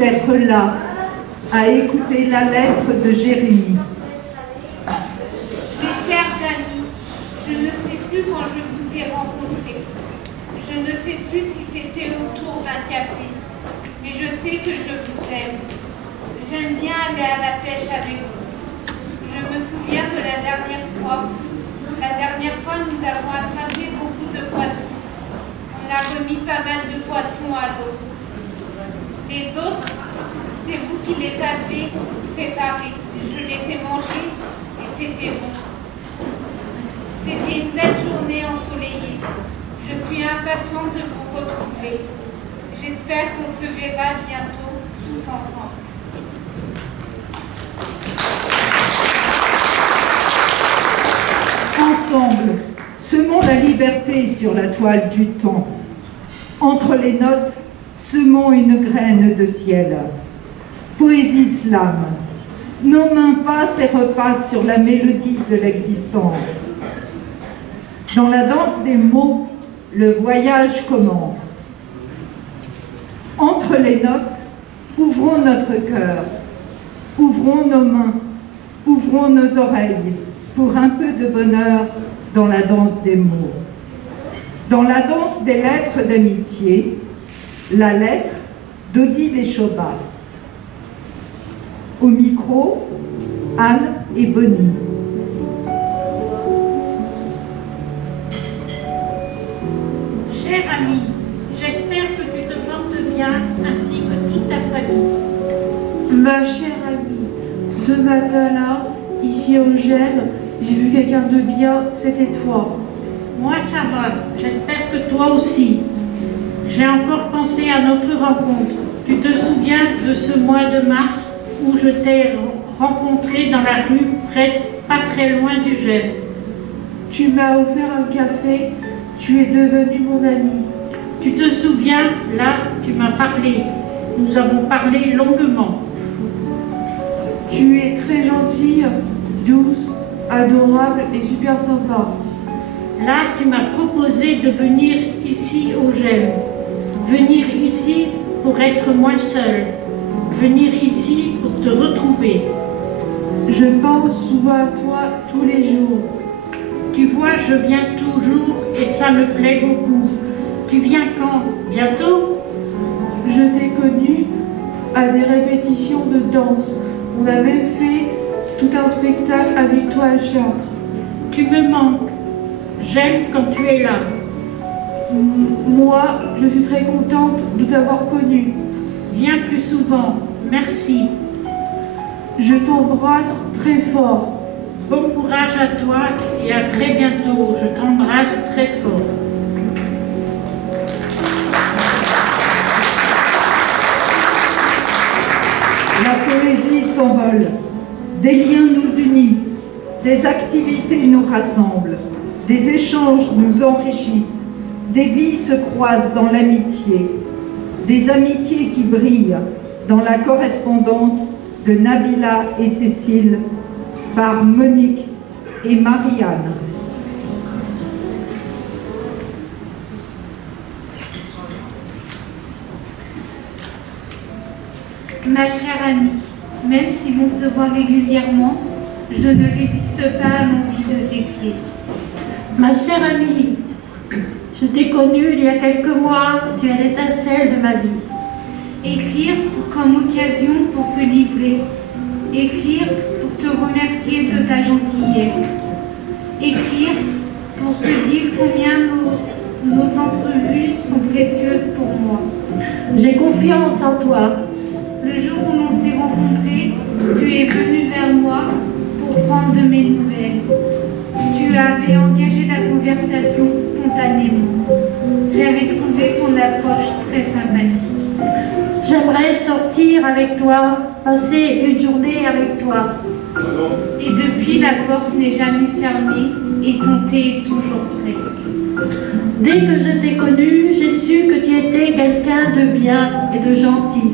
d'être là, à écouter la lettre de Jérémie. Mes chers amis, je ne sais plus quand je vous ai rencontrés. Je ne sais plus si c'était autour d'un café, mais je sais que je vous aime. J'aime bien aller à la pêche avec vous. Je me souviens de la dernière fois. La dernière fois, nous avons attrapé beaucoup de poissons. On a remis pas mal de poissons à l'eau. Les autres, c'est vous qui les avez préparés. Je les ai mangés et c'était bon. C'était une belle journée ensoleillée. Je suis impatiente de vous retrouver. J'espère qu'on se verra bientôt tous ensemble. Ensemble, semons la liberté sur la toile du temps. Entre les notes, semons une graine de ciel. Poésie slame. Nos mains passent et repassent sur la mélodie de l'existence. Dans la danse des mots, le voyage commence. Entre les notes, ouvrons notre cœur, ouvrons nos mains, ouvrons nos oreilles pour un peu de bonheur dans la danse des mots. Dans la danse des lettres d'amitié, la lettre d'Odile et Choba. Au micro, Anne et Bonnie. Cher ami, j'espère que tu te portes bien ainsi que toute ta famille. Ma chère amie, ce matin-là, ici au Gênes, j'ai vu quelqu'un de bien, c'était toi. Moi ça va, j'espère que toi aussi. J'ai encore pensé à notre rencontre. Tu te souviens de ce mois de mars où je t'ai rencontré dans la rue, pas très loin du Gênes. Tu m'as offert un café, tu es devenu mon ami. Tu te souviens, là, tu m'as parlé. Nous avons parlé longuement. Tu es très gentille, douce, adorable et super sympa. Là, tu m'as proposé de venir ici au Gênes. Venir ici pour être moins seule. Venir ici pour te retrouver. Je pense souvent à toi tous les jours. Tu vois, je viens toujours et ça me plaît beaucoup. Tu viens quand? Bientôt? Je t'ai connue à des répétitions de danse. On a même fait tout un spectacle avec toi à Chartres. Tu me manques. J'aime quand tu es là. Moi, je suis très contente de t'avoir connue. Viens plus souvent. Merci. Je t'embrasse très fort. Bon courage à toi et à très bientôt. Je t'embrasse très fort. La poésie s'envole. Des liens nous unissent. Des activités nous rassemblent. Des échanges nous enrichissent. Des vies se croisent dans l'amitié. Des amitiés qui brillent dans la correspondance de Nabila et Cécile par Monique et Marianne. Ma chère amie, même si l'on se voit régulièrement, je ne résiste pas à l'envie de t'écrire. Ma chère amie, je t'ai connue il y a quelques mois, tu es l'étincelle de ma vie. Écrire comme occasion pour se livrer. Écrire pour te remercier de ta gentillesse. Écrire pour te dire combien nos entrevues sont précieuses pour moi. J'ai confiance en toi. Le jour où l'on s'est rencontrés, tu es venu vers moi pour prendre de mes nouvelles. Tu avais engagé la conversation spontanément. J'avais trouvé ton approche très sympathique. J'aimerais sortir avec toi, passer une journée avec toi. Et depuis, la porte n'est jamais fermée et ton thé est toujours prêt. Dès que je t'ai connue, j'ai su que tu étais quelqu'un de bien et de gentil.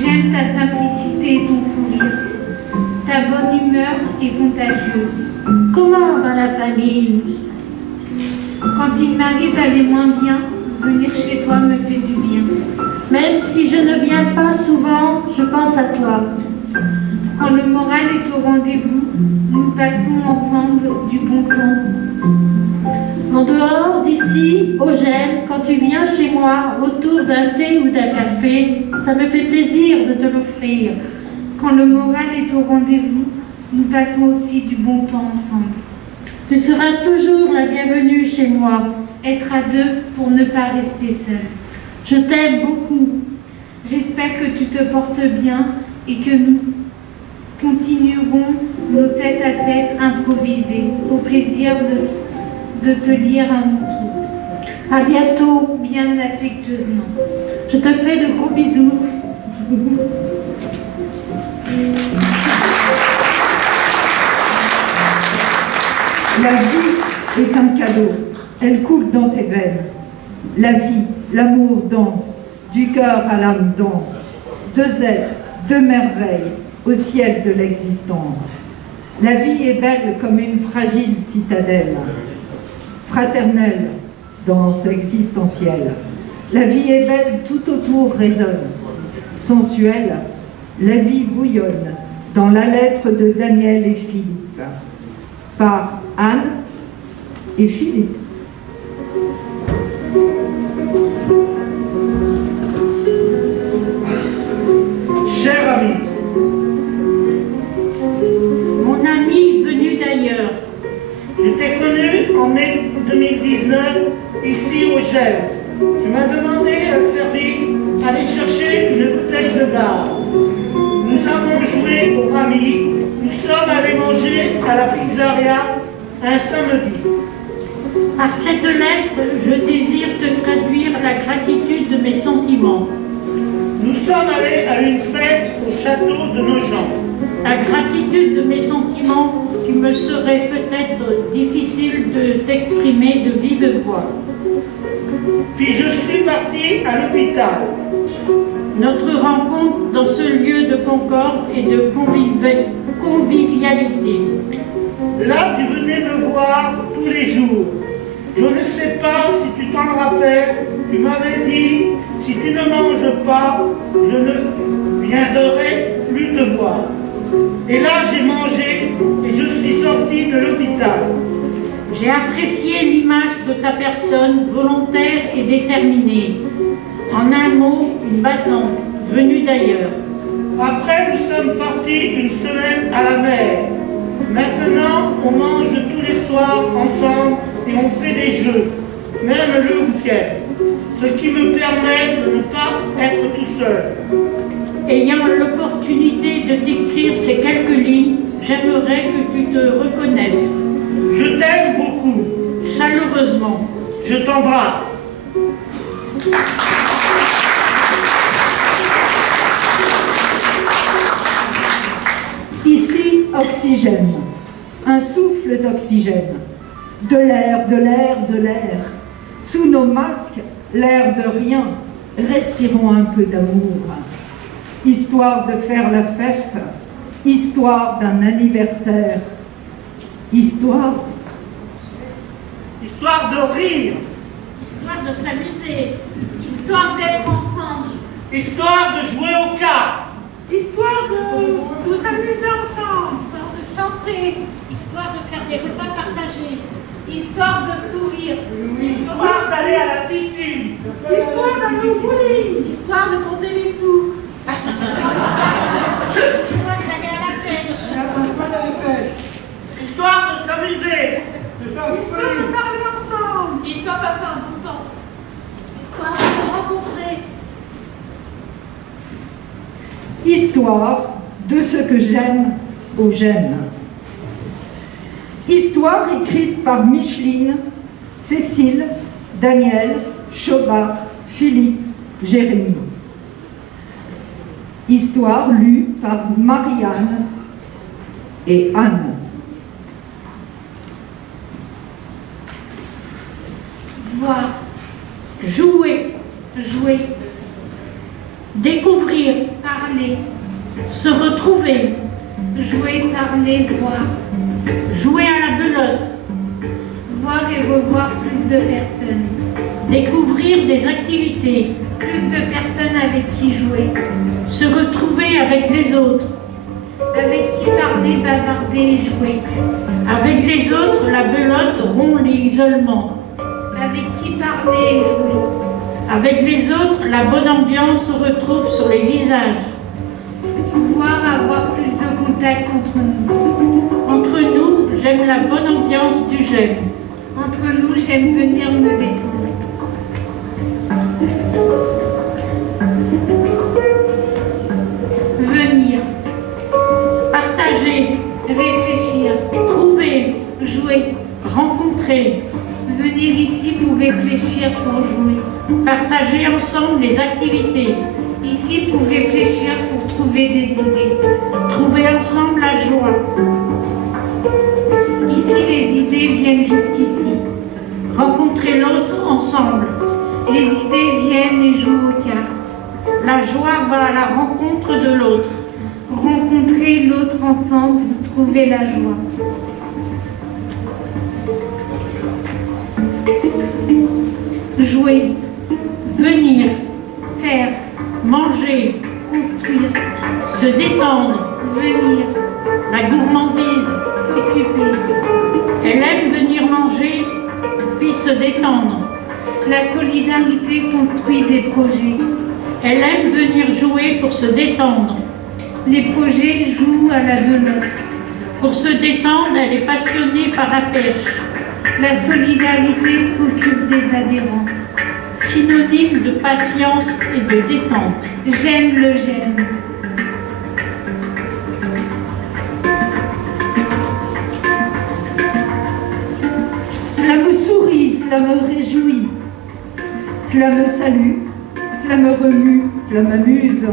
J'aime ta simplicité et ton sourire. Ta bonne humeur est contagieuse. Comment va la famille? Quand il m'arrive d'aller moins bien, Venir chez toi me fait du bien. Même si je ne viens pas souvent, je pense à toi. Quand le moral est au rendez-vous, nous passons ensemble du bon temps. En dehors d'ici, au Gênes, quand tu viens chez moi autour d'un thé ou d'un café, ça me fait plaisir de te l'offrir. Quand le moral est au rendez-vous, nous passons aussi du bon temps ensemble. Tu seras toujours la bienvenue chez moi. Être à deux pour ne pas rester seul. Je t'aime beaucoup. J'espère que tu te portes bien et que nous continuerons nos tête-à-tête improvisés, au plaisir de te lire à mon tour. À bientôt. Bien affectueusement. Je te fais de gros bisous. La vie est un cadeau, elle coule dans tes veines. La vie, l'amour danse, du cœur à l'âme danse. Deux êtres, deux merveilles, au ciel de l'existence. La vie est belle comme une fragile citadelle, fraternelle, danse existentielle. La vie est belle, tout autour résonne, sensuelle. La vie bouillonne dans la lettre de Daniel et Philippe, par Anne et Philippe. Cher ami, Mon ami venu d'ailleurs. je t'ai connu en mai 2019 ici au Gênes. Tu m'as demandé un service, aller chercher une bouteille de gare. Nous avons joué pour amis, nous sommes allés manger à la pizzeria un samedi. Par cette lettre, je désire te traduire la gratitude de mes sentiments. Nous sommes allés à une fête au château de Nogent. La gratitude de mes sentiments qui me serait peut-être difficile de t'exprimer de vive voix. Puis je suis parti à l'hôpital. Notre rencontre dans ce lieu de concorde et de convivialité. Là, tu venais me voir tous les jours. Je ne sais pas si tu t'en rappelles, tu m'avais dit, si tu ne manges pas, je ne viendrai plus te voir. Et là, j'ai mangé et je suis sorti de l'hôpital. J'ai apprécié l'image de ta personne volontaire et déterminée. En un mot, une battante, venue d'ailleurs. Après, nous sommes partis une semaine à la mer. Maintenant, on mange tous les soirs ensemble et on fait des jeux, même le week-end. Ce qui me permet de ne pas être tout seul. Ayant l'opportunité de t'écrire ces quelques lignes, j'aimerais que tu te reconnaisses. Je t'aime beaucoup. Chaleureusement. Je t'embrasse. Ici, oxygène, un souffle d'oxygène, de l'air, de l'air, de l'air. Sous nos masques, l'air de rien, respirons un peu d'amour. Histoire de faire la fête, histoire d'un anniversaire, histoire de rire, Histoire de s'amuser. Histoire d'être ensemble. histoire de jouer aux cartes, Histoire de nous amuser ensemble. Histoire de chanter. Histoire de faire des repas partagés. Histoire de sourire. histoire d'aller à la piscine, Histoire d'aller au bowling. Histoire de compter les sous. Histoire d'aller à la pêche. histoire de s'amuser, Histoire de parler ensemble. Histoire de passer un bon temps. Histoire de se rencontrer. histoire de ce que j'aime au Gênes. Histoire écrite par Micheline, Cécile, Daniel, Choba, Philippe, Jérémie. Histoire lue par Marianne et Anne. Voir. Jouer. Jouer. Découvrir. Parler. Se retrouver. Jouer, parler, voir. Jouer à la belote. Voir et revoir plus de personnes. Découvrir des activités. Plus de personnes avec qui jouer. Se retrouver avec les autres. Avec qui parler, bavarder et jouer. Avec les autres, la belote rompt l'isolement. Avec qui parler et jouer. Avec les autres, la bonne ambiance se retrouve sur les visages. Pouvoir avoir plus de contact entre nous. Entre nous, j'aime la bonne ambiance du j'aime. Entre nous, j'aime venir me détendre. Venir, Partager, réfléchir, trouver, jouer. rencontrer. Venir ici pour réfléchir, pour jouer. Partager ensemble les activités. Ici pour réfléchir, pour trouver des idées. Trouver ensemble la joie. Ici, les idées viennent jusqu'ici. Rencontrer l'autre ensemble. Les idées viennent et jouent aux cartes. La joie va à la rencontre de l'autre. Rencontrer l'autre ensemble, trouver la joie. Jouer, Venir, faire, manger, construire, se détendre. venir, La gourmandise. s'occuper. Elle aime venir manger, puis se détendre. La solidarité construit des projets. Elle aime venir jouer pour se détendre. Les projets jouent à la belote. Pour se détendre, elle est passionnée par la pêche. La solidarité s'occupe des adhérents. Synonyme de patience et de détente. J'aime le j'aime. Cela me sourit, cela me réjouit, cela me salue, cela me remue, cela m'amuse,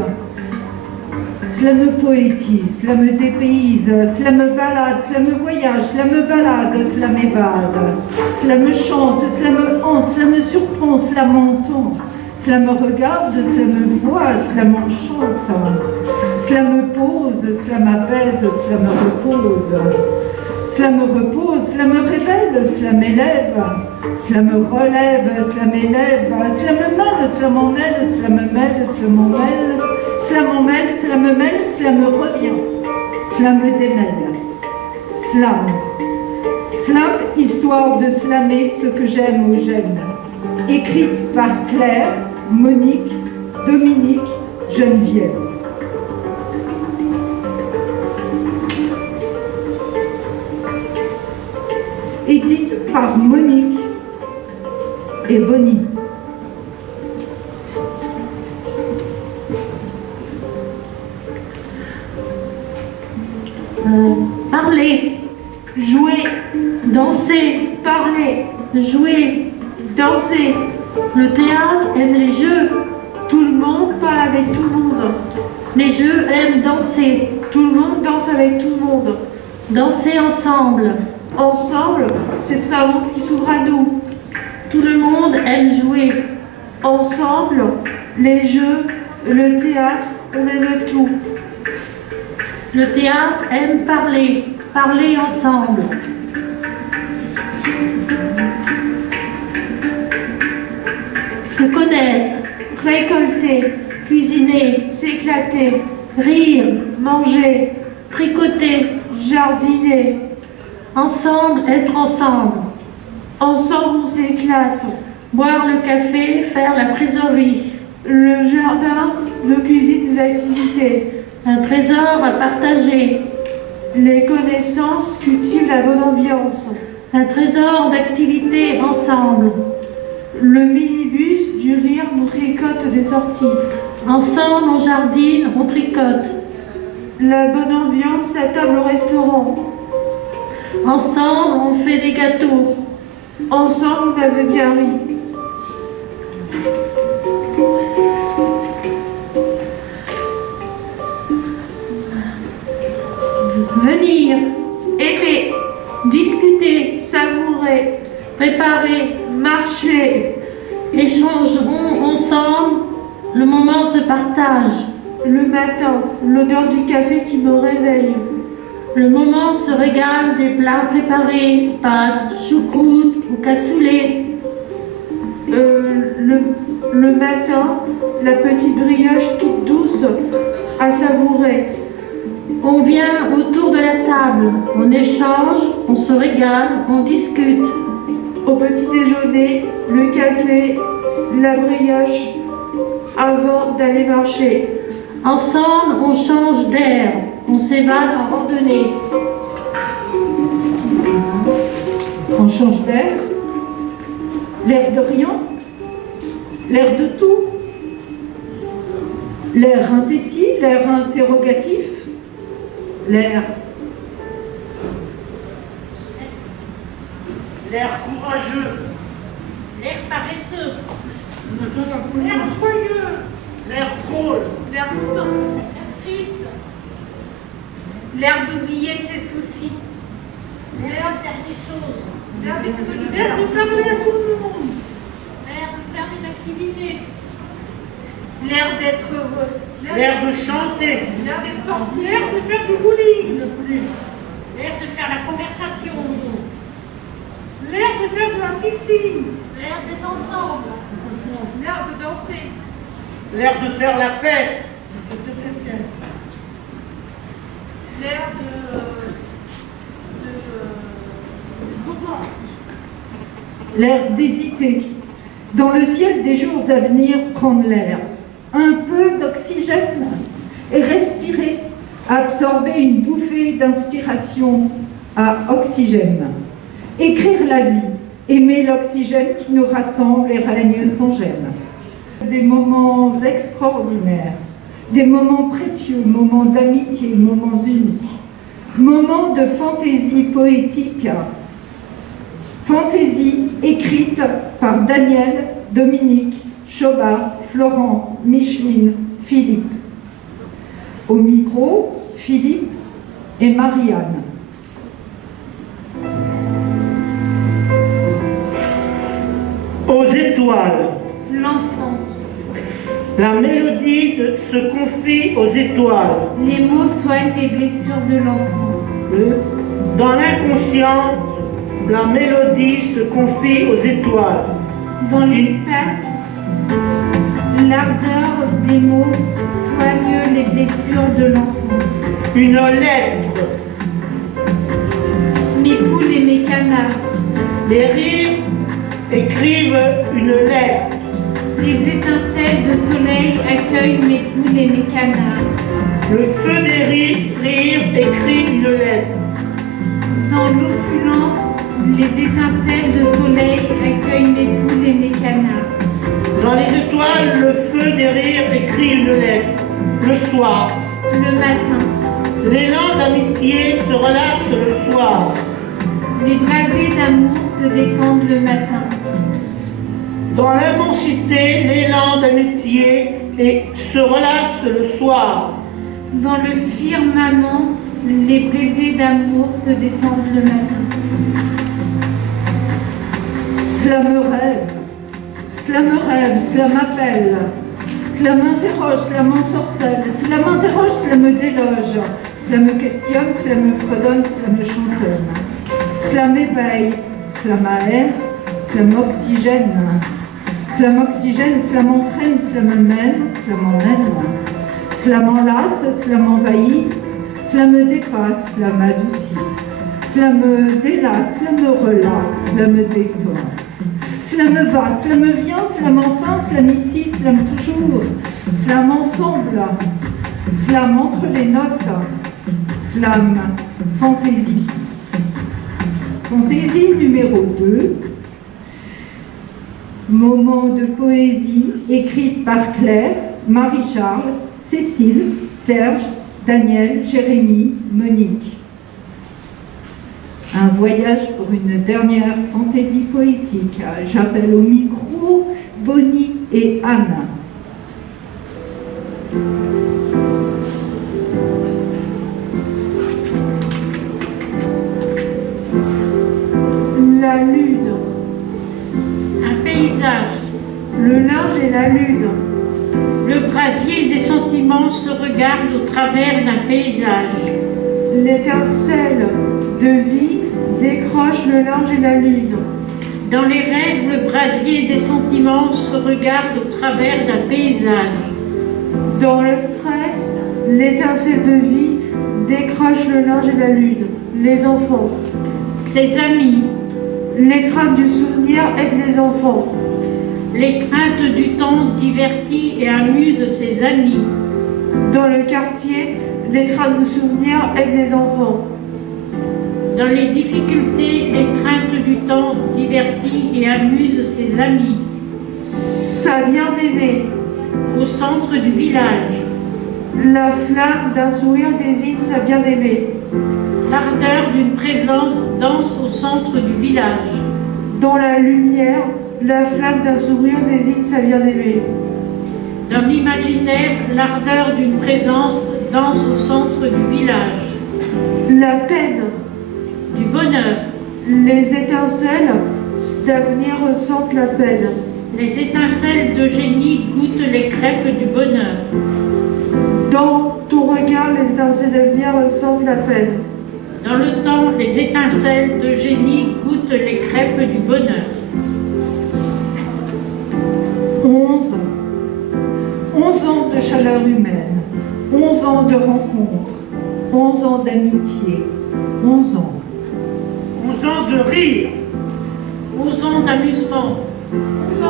cela me poétise, cela me dépayse, cela me balade, cela me voyage, cela me balade, cela m'évade, cela me chante, cela me hante, cela me surprend, cela m'entend, cela me regarde, cela me voit, cela m'enchante, cela me pose, cela m'apaise, cela me repose. Cela me repose, cela me révèle, cela m'élève, cela me relève, cela m'élève, cela me mêle, cela m'en mêle, cela me mêle, cela m'en mêle, cela m'en mêle, cela me mêle, cela me revient, cela me démêle. Slam. Slam, histoire de slammer ce que j'aime ou j'aime. Écrite par Claire, Monique, Dominique, Geneviève. Édite par Monique et Bonnie. Parler, Jouer, danser, parler, jouer. danser. Le théâtre aime les jeux. Tout le monde parle avec tout le monde. Les jeux aiment danser. Tout le monde danse avec tout le monde. Danser ensemble. Ensemble, c'est tout un monde qui s'ouvre à nous. Tout le monde aime jouer. Ensemble, les jeux, le théâtre, on aime tout. Le théâtre aime parler. Parler ensemble. Se connaître. Récolter, Cuisiner. s'éclater, Rire. manger, Tricoter. jardiner. Ensemble, être ensemble. Ensemble, on s'éclate. Boire le café, faire la trésorerie. Le jardin, nos cuisines, nos activités. Un trésor à partager. Les connaissances cultivent la bonne ambiance. Un trésor d'activités ensemble. Le minibus du rire nous tricote des sorties. Ensemble, on jardine, on tricote. La bonne ambiance à table au restaurant. Ensemble, on fait des gâteaux. Ensemble, on avait bien ri. Venir, Aimer, discuter, savourer, préparer, marcher. échangeront ensemble. Le moment se partage. Le matin, l'odeur du café qui me réveille. Le moment se régale des plats préparés, pâtes, choucroute ou cassoulet. Le matin, la petite brioche toute douce à savourer. On vient autour de la table, on échange, on se régale, on discute. Au petit déjeuner, le café, la brioche avant d'aller marcher. Ensemble, on change d'air, on s'évade en randonnée. On change d'air, l'air de rien, l'air de tout, l'air indécis, l'air interrogatif, l'air courageux, L'air paresseux, l'air joyeux, l'air drôle, L'air content, triste, l'air d'oublier ses soucis, l'air de faire des choses, l'air d'être l'air solidaire, de parler à tout le monde, l'air de faire des activités, l'air d'être heureux, l'air de chanter, l'air des sportifs, l'air de faire du bowling, l'air de faire la conversation, l'air de faire de la piscine, l'air d'être ensemble, l'air de danser, l'air de faire la fête, l'air de l'air d'hésiter. Dans le ciel des jours à venir, prendre l'air, un peu d'oxygène et respirer, absorber une bouffée d'inspiration à oxygène. Écrire la vie, aimer l'oxygène qui nous rassemble et règne sans gêne. Des moments extraordinaires, des moments précieux, moments d'amitié, moments uniques, moments de fantaisie poétique, fantaisie écrite par Daniel, Dominique, Chobard, Florent, Micheline, Philippe. Au micro, Philippe et Marianne. aux étoiles. l'enfance. La mélodie se confie aux étoiles. Les mots soignent les blessures de l'enfance. Dans l'inconscient, la mélodie se confie aux étoiles. Dans l'espace, l'ardeur des mots soigne les blessures de l'enfance. Une lettre, Mes poules et mes canards, les rires écrivent une lettre. les étincelles de soleil accueillent mes poules et mes canards. Le feu des rires écrit une lettre. Dans l'opulence, les étincelles de soleil accueillent mes poules et mes canards. Dans les étoiles, le feu des rires écrit une lettre. Le soir, Le matin, l'élan d'amitié se relaxe le soir. les brasiers d'amour se détendent le matin. Dans l'immensité, l'élan d'amitié se relaxe le soir. Dans le firmament, les brasiers d'amour se détendent le matin. Cela me rêve, cela m'appelle, cela m'interroge, cela m'ensorcelle, cela m'interroge, cela me déloge, cela me questionne, cela me fredonne, cela me chantonne, cela m'éveille, cela m'aère, cela m'oxygène, cela m'entraîne, cela me mène, cela m'emmène, cela m'enlace, cela m'envahit, cela me dépasse, cela m'adoucit, cela me délasse, cela me relaxe, cela me détend. Cela me va, cela me vient, cela m'enfin, cela m'ici, cela me toujours, cela m'ensemble, cela m'entre les notes, cela me fantaisie. Fantaisie numéro 2, moment de poésie écrite par Claire, Marie-Charles, Cécile, Serge, Daniel, Jérémy, Monique. Un voyage pour une dernière fantaisie poétique. J'appelle au micro Bonnie et Anne. La lune, un paysage, le linge et la lune. le brasier des sentiments se regarde au travers d'un paysage. L'étincelle de vie décroche le linge et la lune. Dans les rêves, le brasier des sentiments se regarde au travers d'un paysage. Dans le stress, l'étincelle de vie décroche le linge et la lune, les enfants. Ses amis, Les craintes du souvenir aident les enfants. les craintes du temps divertit et amuse ses amis. Dans le quartier, les craintes du souvenir aident les enfants. Dans les difficultés, les craintes du temps divertit et amuse ses amis. Sa bien-aimée, Au centre du village, la flamme d'un sourire désigne sa bien-aimée. l'ardeur d'une présence danse au centre du village. Dans la lumière, la flamme d'un sourire désigne sa bien-aimée. Dans l'imaginaire, l'ardeur d'une présence danse au centre du village. La peine, Du bonheur, les étincelles d'avenir ressentent la peine. les étincelles de génie goûtent les crêpes du bonheur. Dans ton regard, les étincelles d'avenir ressentent la peine. Dans le temps, les étincelles de génie goûtent les crêpes du bonheur. 11. 11 ans de chaleur humaine, 11 ans de rencontres, 11 ans d'amitié, 11 ans. 11 ans de rire, 11 ans d'amusement, 11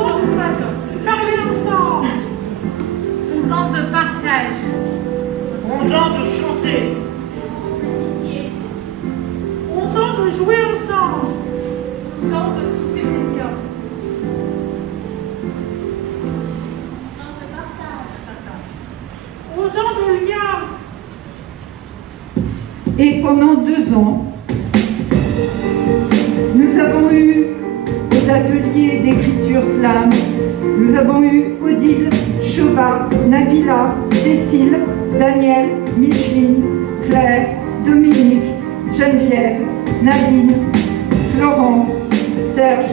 ans de partage, 11 ans de chanter, 11 ans de jouer ensemble, 11 ans de tisser des liens, 11 ans de lien. Et pendant 2 ans, nous avons eu des ateliers d'écriture slam. Nous avons eu Odile, Shoba, Nabila, Cécile, Daniel, Micheline, Claire, Dominique, Geneviève, Nadine, Florent, Serge,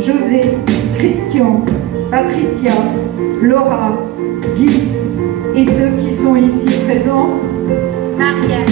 José, Christian, Patricia, Laura, Guy et ceux qui sont ici présents. Marielle,